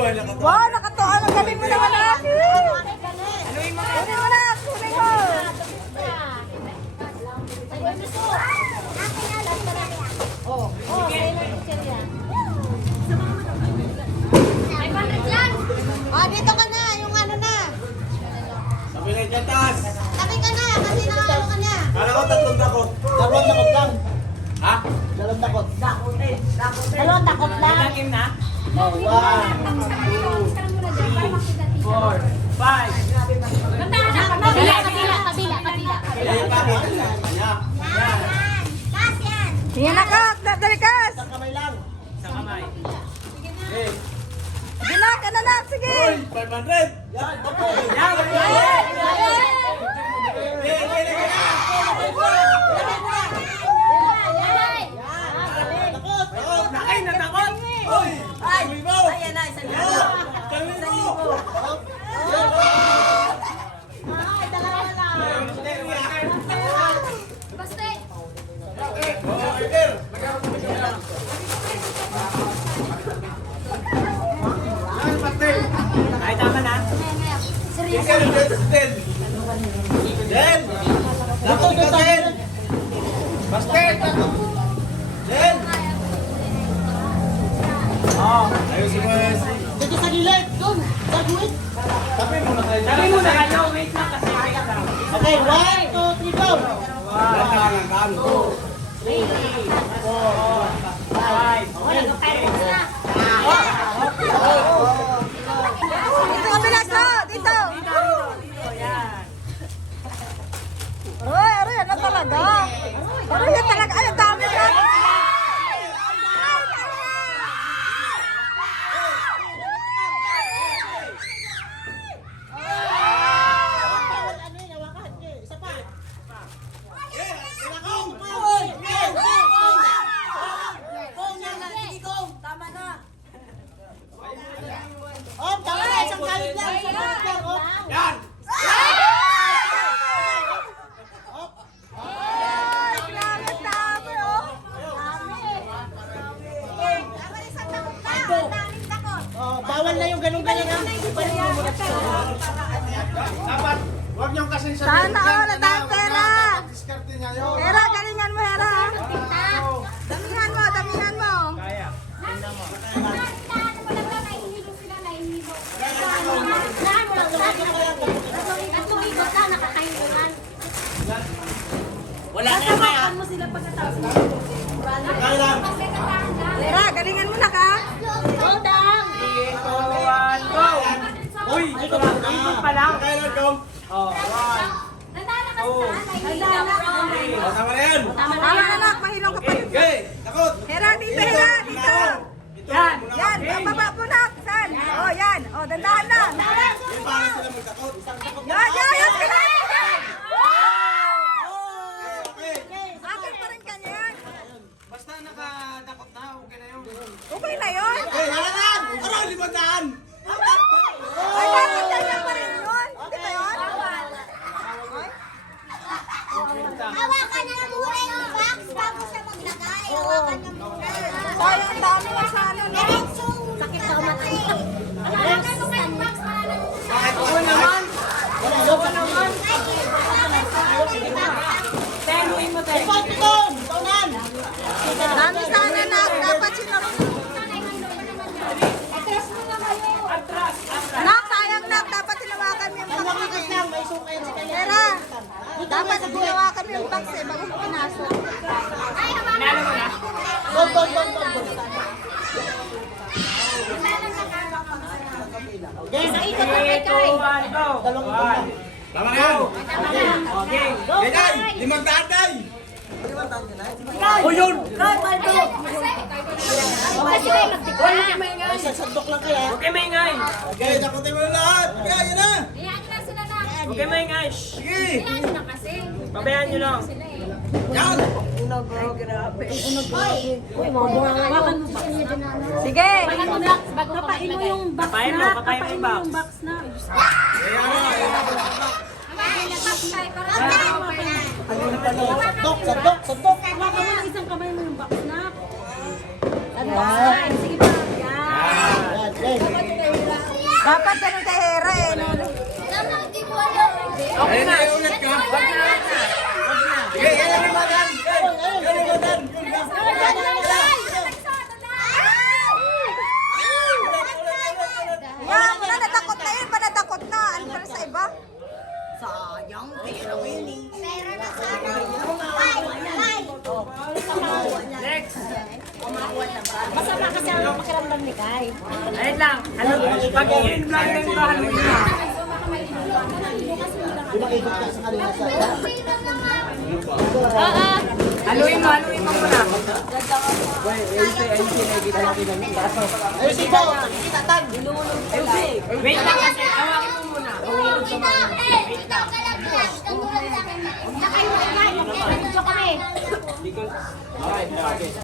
Wow, nakatuwa. Ang galing mo naman ah. Kunin mo na. Kunin mo. Ah, dito ka na, yung ano na. Sabi na dyan taas. Tabi ka na, kasi nakano ka na. Kala ko tatlong dakot. Dalawang takot lang. Ha? Dalawang takot. Dalawang takot lang. Oh, one. Four, five. Kabila, kabila, yan na ka, dali. Sa kamay lang. Sa kamay. Ano Sige na, ka na na, 500. Yan, okay. Yan, Ay, tama na. Peter, Pastel. Jen! Takot ka, Jen! Pastel! Jen! Oh. Ayusin mo yan. Dito sa gilid. Doon. Sa gilid. Sabi mo na kayo. Sabi mo na kayo, wait lang kasi. Okay, one, two, three, go. Yan lang, kan. Five. Dito kabila ko. Dito. Aroy, aroy. Ano talaga? Aroy, yan talaga. Ay, Dapat, huwag niyong kasing Sana all, ang dami pera. Diskarte niya yun. Hera, galingan mo, Hera. Damihan mo, damihan mo. Kaya. Wala na yung kaya. Kaya lang. Hera, galingan mo na ka. Three, two, one, go! Uy, ito lang. Ikot pa lang. Kaya lang, Dong. Oh, one. Oh, tama na yan. Tama anak, mahilong ka pa. Okay, takot. Hera, dito, Hera, dito. Yan. Yan, bababa po na. Saan? Oh, yan. Oh, dandahan na. Yung para sila magtakot. Yan, yan, yan. Sila. Okay. Na, okay na yun. Okay na yun. Okay, halangan! Aray, limandaan! Ay, dapat ganyan pa rin yun. Hindi ba yun? Hawakan na muna yung box bago siya maglagay. Hawakan niya muna. Sayang, ang dami na sana. No? Diretso. Sakit sa mata. Hawakan mo kayong box para lang. Bakit ako naman? Tenuin mo, Ten. Ipot doon. Taunan. Dami sana na. Dapat sinarong. Atras mo nga kayo. Atras, atras. Nak, sayang nak. Dapat tinawakan mo yung Ang box. wakas lang. May suka yan si kanya. Hera, dapat tinawakan mo yung box eh. Bago mo pinasok. Ay, hawakan Nalo mo na. Doon, doon, doon, doon, doon. Okay, Three, two, one, go! One. Tama na yan! Okay. Ganyan! Limandaan day! O yun! may sasandok lang kaya. Okay, maingay. Okay, nakutin mo na lahat! Okay, yun na! Okay, maingay. Sige! Pabayaan nyo lang. Yan! Sige. Kapain mo yung box mo, kapain mo yung box. na. Sadok, sadok, sadok. Hawakan mo isang kamay mo yung box na. Ano? Sige pa. Dapat ganun kay Hera eh. Okay na. Ayun lang. Ano, pag i-vlog na ito, haluin na. Oo. Haluin mo, haluin mo muna. Wait lang kasi, hawakin mo muna. Nakaiwan na, nag-video kami. Okay.